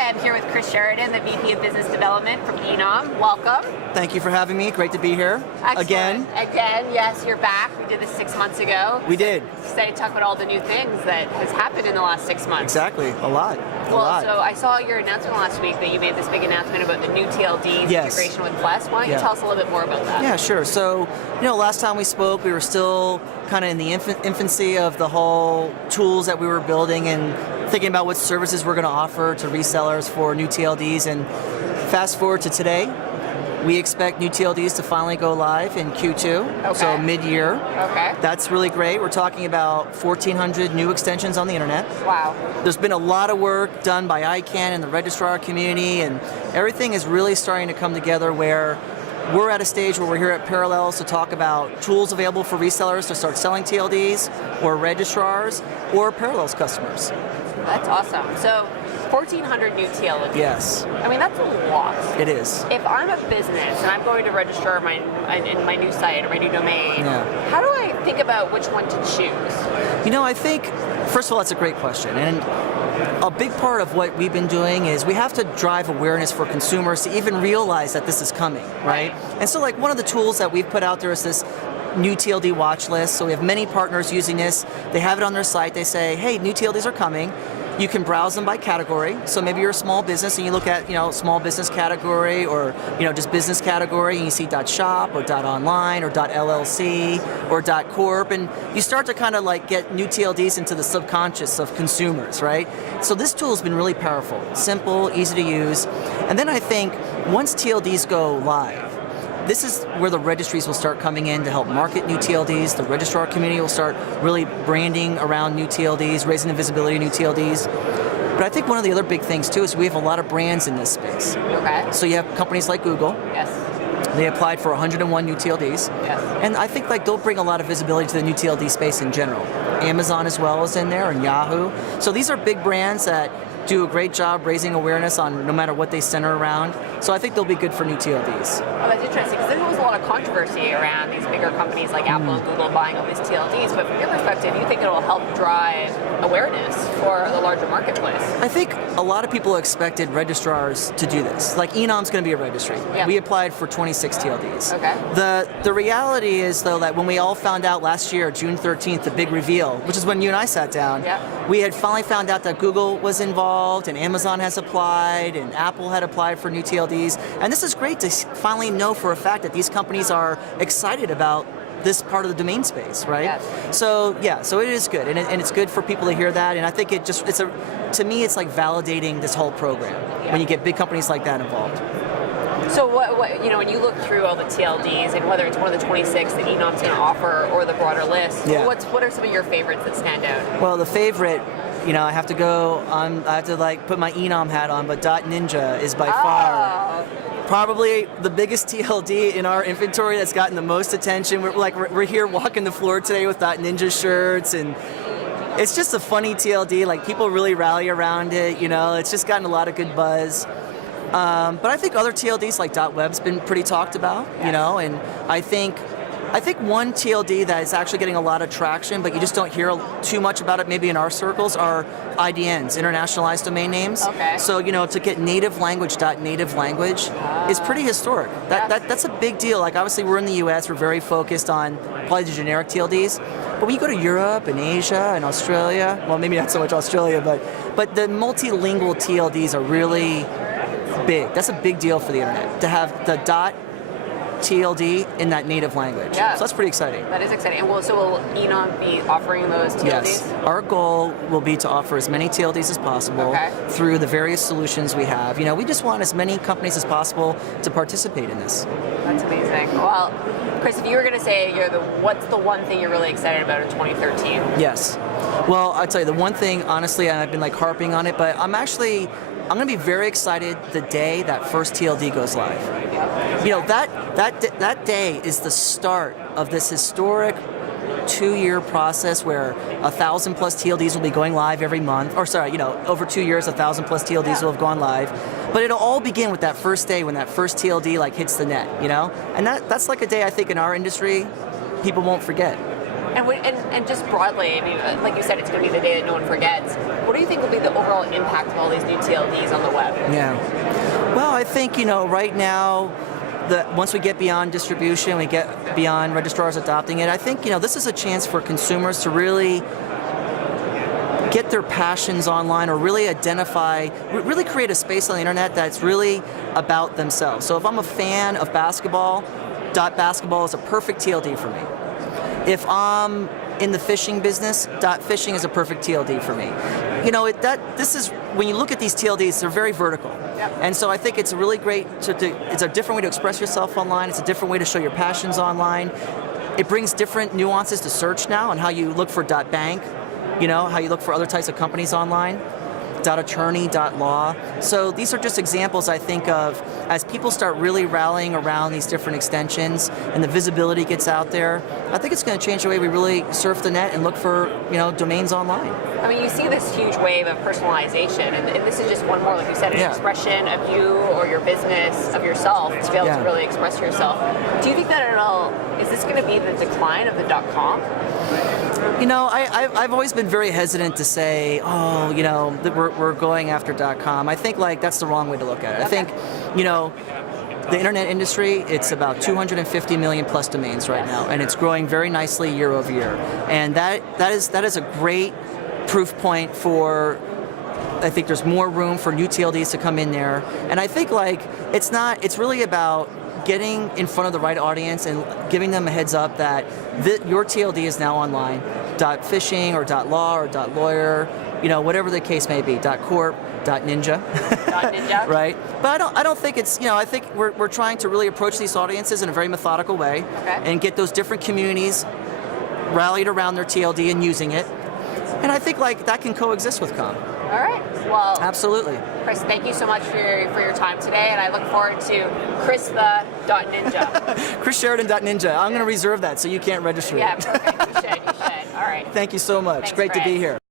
Hi, I'm here with Chris Sheridan, the VP of Business Development from eNom. Welcome. Thank you for having me. Great to be here. Excellent. Again, yes, you're back. We did this 6 months ago. We did. Excited to talk about all the new things that has happened in the last 6 months. Exactly, a lot. So I saw your announcement last week that you made this big announcement about the new TLDs integration with Plus. Why don't you tell us a little bit more about that? Yeah, sure. So, last time we spoke, we were still kind of in the infancy of the whole tools that we were building and thinking about what services we're going to offer to resellers for new TLDs. And fast forward to today, we expect new TLDs to finally go live in Q2, so mid-year. Okay. That's really great. We're talking about 1,400 new extensions on the internet. Wow. There's been a lot of work done by ICANN and the registrar community, and everything is really starting to come together where we're at a stage where we're here at Parallels to talk about tools available for resellers to start selling TLDs, or registrars, or Parallels customers. That's awesome. So 1,400 new TLDs. Yes. I mean, that's a lot. It is. If I'm a business and I'm going to register my new site or my new domain, how do I think about which one to choose? I think, first of all, that's a great question. And a big part of what we've been doing is we have to drive awareness for consumers to even realize that this is coming, right? And so one of the tools that we've put out there is this new TLD Watchlist. So we have many partners using this. They have it on their site. They say, hey, new TLDs are coming. You can browse them by category. So maybe you're a small business and you look at, small business category or, just business category, and you see .shop or .online or .llc or .corp, and you start to kind of get new TLDs into the subconscious of consumers, right? So this tool has been really powerful, simple, easy to use. And then I think once TLDs go live, this is where the registries will start coming in to help market new TLDs. The registrar community will start really branding around new TLDs, raising the visibility of new TLDs. But I think one of the other big things too is we have a lot of brands in this space. Okay. So you have companies like Google. Yes. They applied for 101 new TLDs. Yes. And I think they'll bring a lot of visibility to the new TLD space in general. Amazon as well is in there, and Yahoo. So these are big brands that do a great job raising awareness on no matter what they center around. So I think they'll be good for new TLDs. Oh, that's interesting, because there was a lot of controversy around these bigger companies like Apple and Google buying all these TLDs, but from your perspective, you think it will help drive awareness for the larger marketplace? I think a lot of people expected registrars to do this. Like eNom's going to be a registry. Yeah. We applied for 26 TLDs. Okay. The reality is, though, that when we all found out last year, June 13th, the big reveal, which is when you and I sat down, we had finally found out that Google was involved, and Amazon has applied, and Apple had applied for new TLDs. And this is great to finally know for a fact that these companies are excited about this part of the domain space, right? Yes. So it is good, and it's good for people to hear that. And I think to me, it's like validating this whole program when you get big companies like that involved. So when you look through all the TLDs, and whether it's one of the 26 that eNom's going to offer or the broader list, what are some of your favorites that stand out? Well, the favorite, I have to put my eNom hat on, but .ninja is by far probably the biggest TLD in our inventory that's gotten the most attention. We're here walking the floor today with .ninja shirts, and it's just a funny TLD. People really rally around it. It's just gotten a lot of good buzz. But I think other TLDs like .web's been pretty talked about, and I think one TLD that is actually getting a lot of traction, but you just don't hear too much about it maybe in our circles, are IDNs, internationalized domain names. Okay. So, to get native language is pretty historic. That's a big deal. Obviously we're in the US, we're very focused on probably the generic TLDs, but when you go to Europe and Asia and Australia, well, maybe not so much Australia, but the multilingual TLDs are really big. That's a big deal for the internet, to have the TLD in that native language. Yeah. So that's pretty exciting. That is exciting. And so will eNom be offering those TLDs? Yes. Our goal will be to offer as many TLDs as possible through the various solutions we have. We just want as many companies as possible to participate in this. That's amazing. Well, Chris, if you were going to say what's the one thing you're really excited about in 2013? Yes. Well, I'll tell you, the one thing, honestly, and I've been harping on it, but I'm going to be very excited the day that first TLD goes live. That day is the start of this historic 2-year process where 1,000 plus TLDs will be going live every month. Or over 2 years, 1,000 plus TLDs will have gone live. But it'll all begin with that first day when that first TLD hits the net, And that's a day I think in our industry people won't forget. And just broadly, I mean, like you said, it's going to be the day that no one forgets. What do you think will be the overall impact of all these new TLDs on the web? Yeah. Well, I think, right now, once we get beyond distribution, we get beyond registrars adopting it, I think, this is a chance for consumers to really get their passions online, or really really create a space on the internet that's really about themselves. So if I'm a fan of basketball, .basketball is a perfect TLD for me. If I'm in the fishing business, .fishing is a perfect TLD for me. This is, when you look at these TLDs, they're very vertical. Yep. And so I think it's a really great, it's a different way to express yourself online, it's a different way to show your passions online. It brings different nuances to search now, and how you look for .bank, how you look for other types of companies online, .attorney, .law. So these are just examples, I think, of as people start really rallying around these different extensions and the visibility gets out there, I think it's going to change the way we really surf the net and look for, domains online. I mean, you see this huge wave of personalization, and this is just one more, like you said, an expression of you or your business, of yourself, to be able to really express yourself. Do you think that is this going to be the decline of the .com? I've always been very hesitant to say, that we're going after .com. I think that's the wrong way to look at it. Okay. I think, the internet industry, it's about 250 million plus domains right now, and it's growing very nicely year over year. And that is a great proof point for, I think there's more room for new TLDs to come in there. And I think it's really about getting in front of the right audience and giving them a heads up that your TLD is now online. .fishing or .law or .lawyer, whatever the case may be. .corp, .ninja. .ninja. Right? But I don't think it's, I think we're trying to really approach these audiences in a very methodical way, and get those different communities rallied around their TLD and using it. And I think that can coexist with com. All right. Well, absolutely. Chris, thank you so much for your time today, and I look forward to Chris the .ninja. Chris Sheridan .ninja. I'm going to reserve that so you can't register it. Yeah, perfect. You should. All right. Thank you so much. Thanks, Great Chris. to be here.